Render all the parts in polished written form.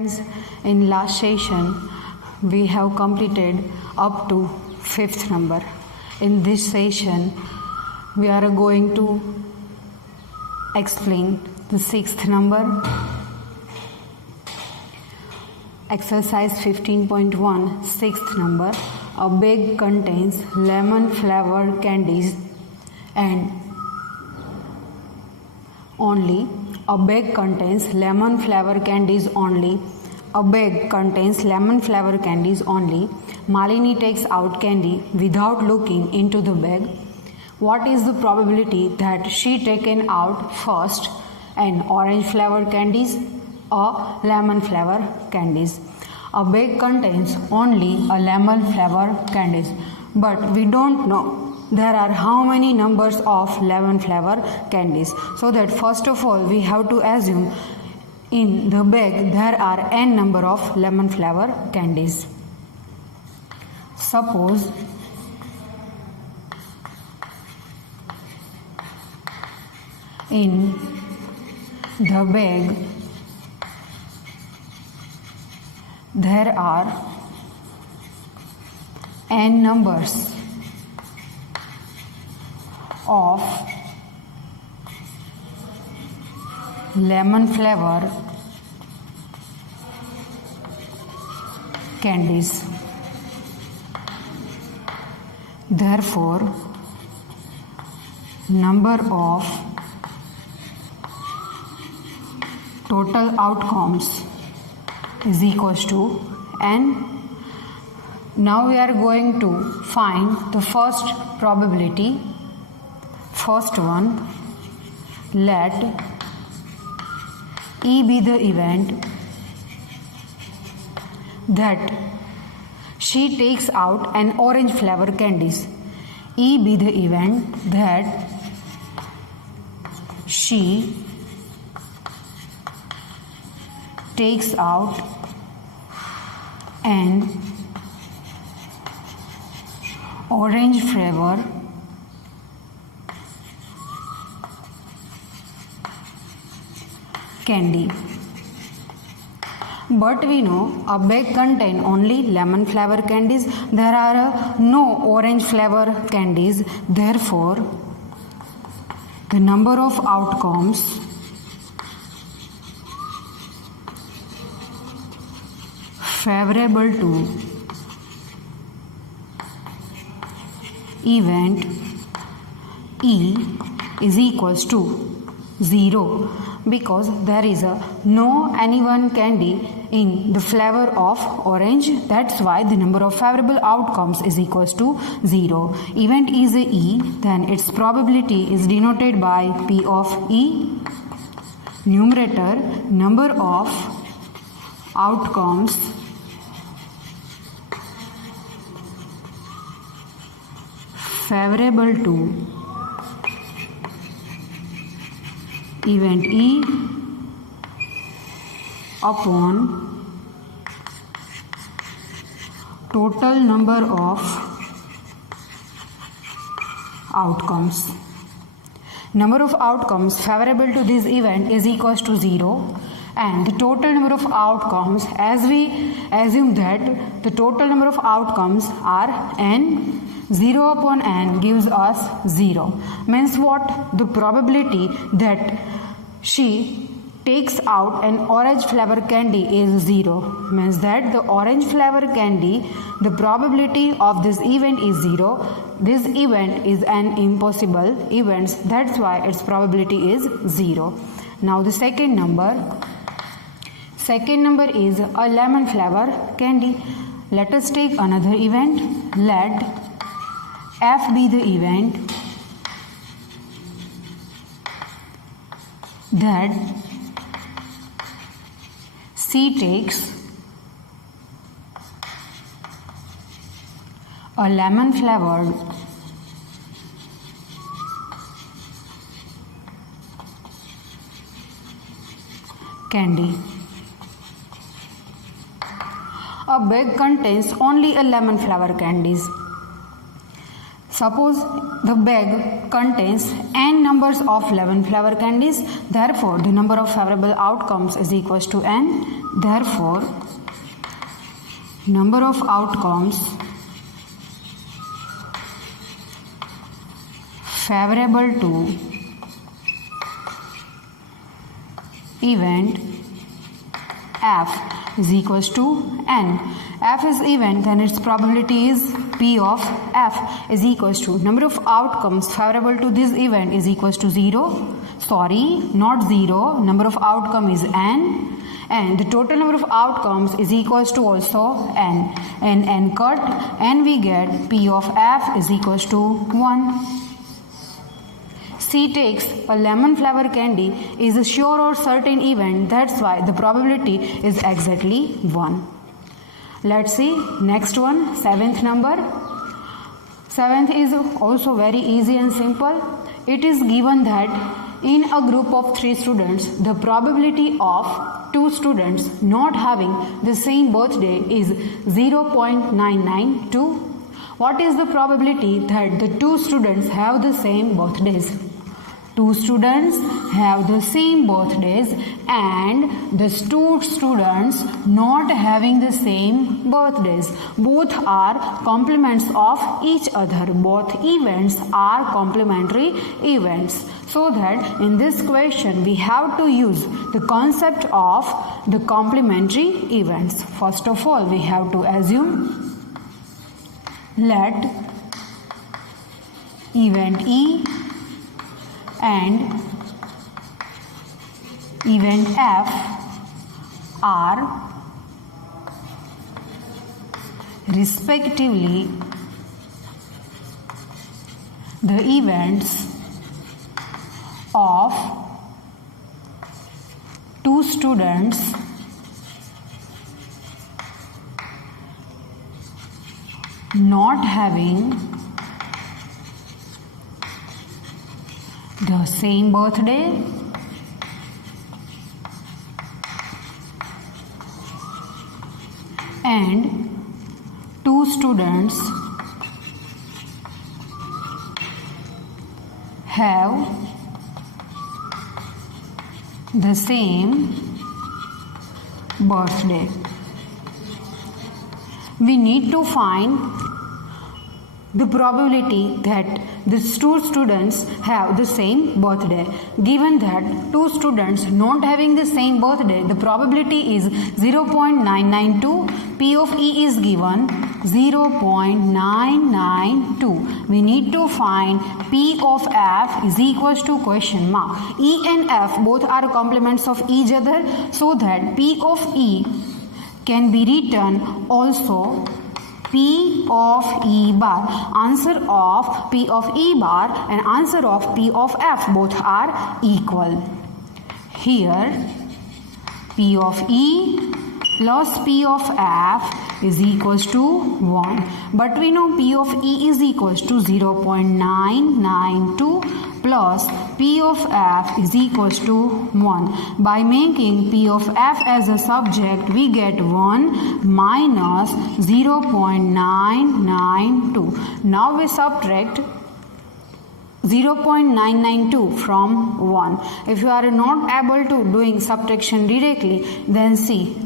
Friends, in last session we have completed up to 5th number. In this session we are going to explain the 6th number. Exercise 15.1, 6th number. A bag contains lemon flavored candies and only. A bag contains lemon flavored candies only. A bag contains lemon flavored candies only. Malini takes out candy without looking into the bag. What is the probability that she taken out first an orange flavored candies or lemon flavored candies? A bag contains only a lemon flavored candies, but we don't know there are how many numbers of lemon flavor candies. So that first of all we have to assume in the bag there are n number of lemon flavor candies. Suppose in the bag there are n numbers of lemon flavor candies. Therefore, number of total outcomes is equals to n. Now we are going to find the first probability. First one, let E be the event that she takes out an orange flavor candies. E be the event that she takes out an orange flavor candy. But we know a bag contain only lemon flavor candies. There are no orange flavor candies. Therefore, the number of outcomes favorable to event E is equals to 0, because there is no any one candy in the flavor of orange. That's why the number of favorable outcomes is equals to 0. Event is a E, then its probability is denoted by P of E. Numerator, number of outcomes favorable to event E upon total number of outcomes. Number of outcomes favorable to this event is equals to 0, and the total number of outcomes, as we assume that the total number of outcomes are n, 0 upon n gives us 0. Means what? The probability that she takes out an orange flavor candy is 0. Means that the orange flavor candy, the probability of this event is 0. This event is an impossible event. That's why its probability is 0. Now the second number. Second number is a lemon flavor candy. Let us take another event. Let F be the event that C takes a lemon flavored candy. A bag contains only a lemon flavor candies. Suppose the bag contains n numbers of 11 flower candies. Therefore, the number of favorable outcomes is equals to n. Therefore, number of outcomes favorable to event F is equals to n. F is event, then its probability is P of F is equals to number of outcomes favorable to this event is equals to 0. Sorry, not 0. Number of outcome is n, and the total number of outcomes is equals to also n. And n cut, and we get P of F is equals to 1. C takes a lemon flavor candy is a sure or certain event. That's why the probability is exactly 1. Let's see next one, 7th number. 7th is also very easy and simple. It is given that in a group of 3 students, the probability of 2 students not having the same birthday is 0.992. What is the probability that the 2 students have the same birthdays? 2 students have the same birthdays and the 2 students not having the same birthdays. Both are complements of each other. Both events are complementary events. So that in this question we have to use the concept of the complementary events. First of all, we have to assume let event E and event F are respectively the events of 2 students not having the same birthday and 2 students have the same birthday. We need to find the probability that these 2 students have the same birthday. Given that 2 students not having the same birthday, the probability is 0.992. P of E is given 0.992. We need to find P of F is equals to question mark. E and F both are complements of each other, so that P of E can be written also P of E bar. Answer of P of E bar and answer of P of F both are equal. Here P of E plus P of F is equals to 1. But we know P of E is equals to 0.992 plus P of F is equals to 1. By making P of F as a subject, we get 1 minus 0.992. Now we subtract 0.992 from 1. If you are not able to doing subtraction directly, then see,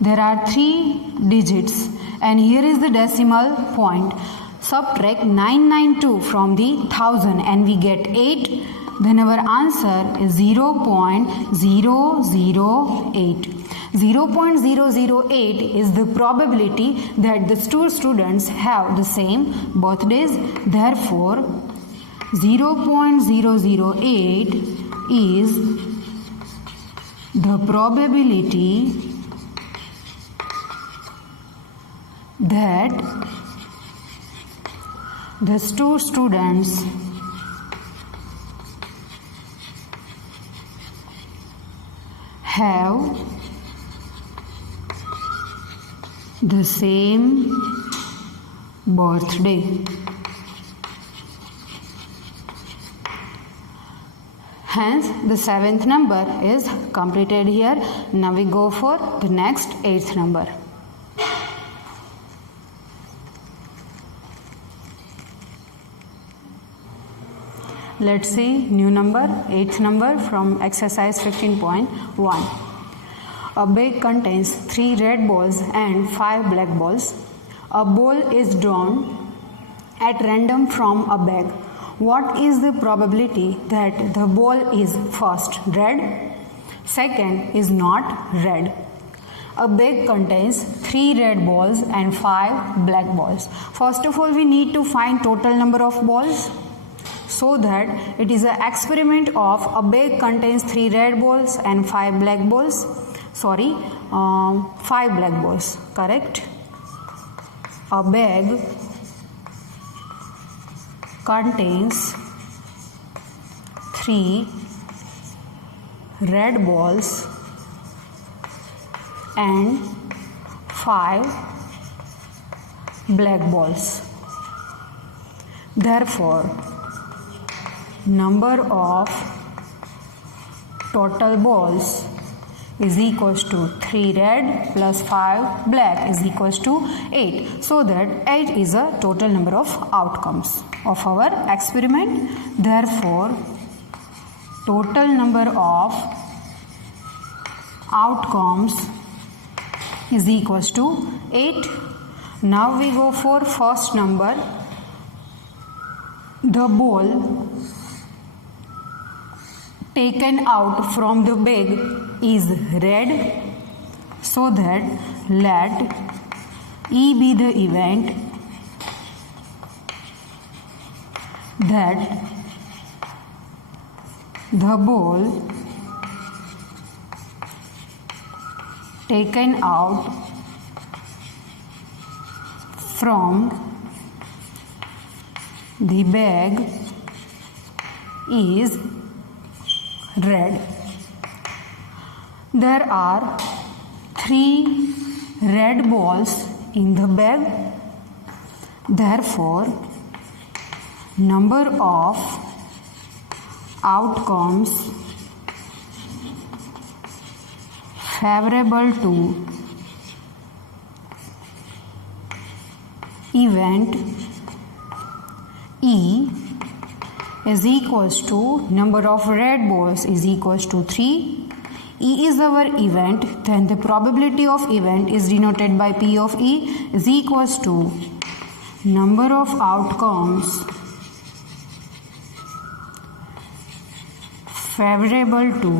there are 3 digits and here is the decimal point. Subtract 992 from the 1000 and we get 8. Then our answer is 0.008. 0.008 is the probability that the 2 students have the same birthdays. Therefore, 0.008 is the probability that the 2 students have the same birthday. Hence, the 7th number is completed here. Now we go for the next 8th number. Let's see new number, 8th number from exercise 15.1. A bag contains 3 red balls and 5 black balls. A ball is drawn at random from a bag. What is the probability that the ball is first red, second is not red? A bag contains 3 red balls and 5 black balls. First of all, we need to find total number of balls. So that it is an experiment of a bag contains 3 red balls and 5 black balls. 5 black balls, correct? A bag contains 3 red balls and 5 black balls. Therefore, number of total balls is equals to 3 red plus 5 black is equals to 8. So that 8 is a total number of outcomes of our experiment. Therefore, total number of outcomes is equals to 8. Now we go for first number. The ball taken out from the bag is red, so that let E be the event that the ball taken out from the bag is red. There are 3 red balls in the bag. Therefore, number of outcomes favorable to event E is equals to number of red balls is equals to 3. E is our event, then the probability of event is denoted by P of E is equals to number of outcomes favorable to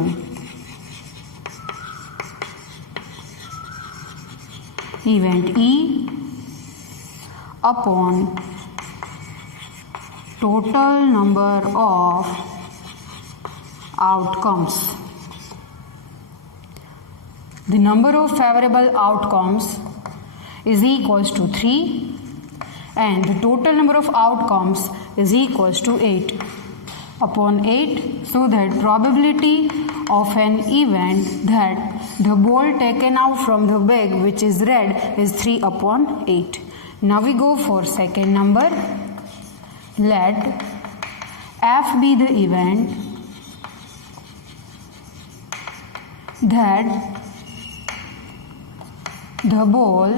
event E upon total number of outcomes. The number of favorable outcomes is equals to 3 and the total number of outcomes is equals to 8 upon 8, so that probability of an event that the ball taken out from the bag which is red is 3 upon 8. Now we go for second number. Let F be the event that the ball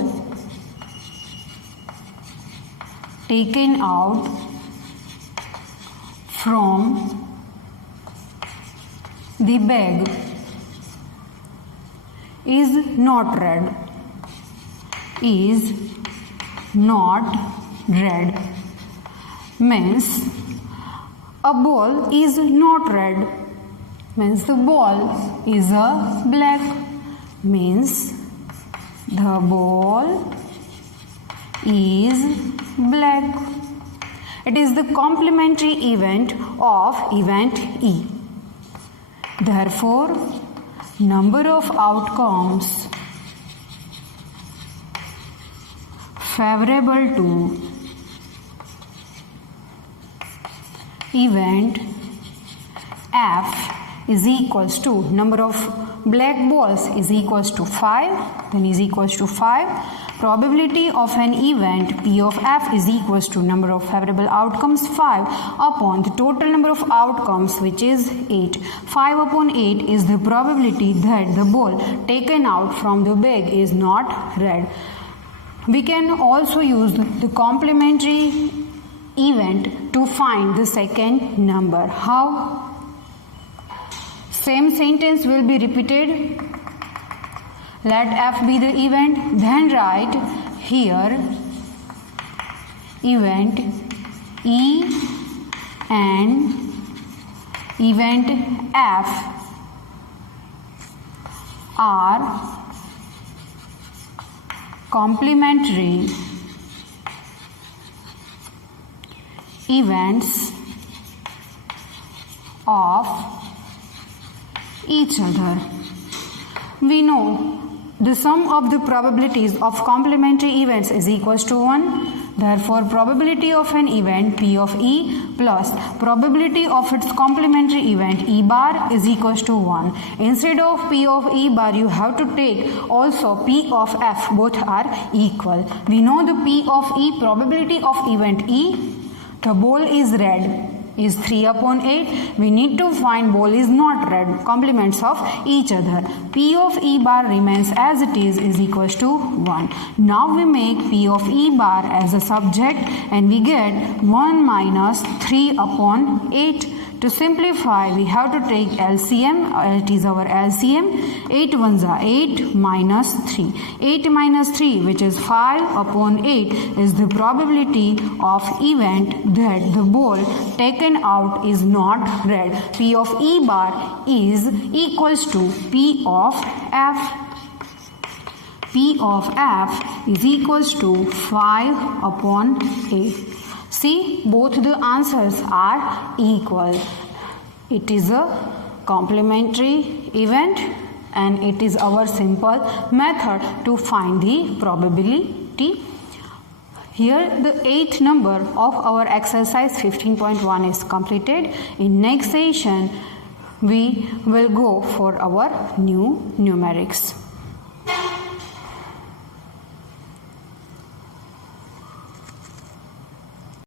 taken out from the bag is not red. Is not red means a ball is not red, means the ball is a black, means the ball is black. It is the complementary event of event E. Therefore, number of outcomes favorable to event F is equals to number of black balls is equals to 5, then is equals to 5. Probability of an event P of F is equals to number of favorable outcomes 5 upon the total number of outcomes which is 8. 5 upon 8 is the probability that the ball taken out from the bag is not red. We can also use the complementary event to find the second number. How? Same sentence will be repeated. Let F be the event, then write here event E and event F are complementary events of each other. We know the sum of the probabilities of complementary events is equals to 1. Therefore, probability of an event P of E plus probability of its complementary event E bar is equals to 1. Instead of P of E bar, you have to take also P of F. Both are equal. We know the P of E, probability of event E. The ball is red is 3 upon 8. We need to find ball is not red, complements of each other. P of E bar remains as it is equals to 1. Now we make P of E bar as a subject and we get 1 minus 3 upon 8. To simplify, we have to take LCM. It is our LCM. 8 ones are 8 minus 3. 8 minus 3, which is 5 upon 8, is the probability of event that the ball taken out is not red. P of E bar is equals to P of F. P of F is equals to 5 upon 8. See, both the answers are equal. It is a complementary event and it is our simple method to find the probability. Here the 8th number of our exercise 15.1 is completed. In next session we will go for our new numerics.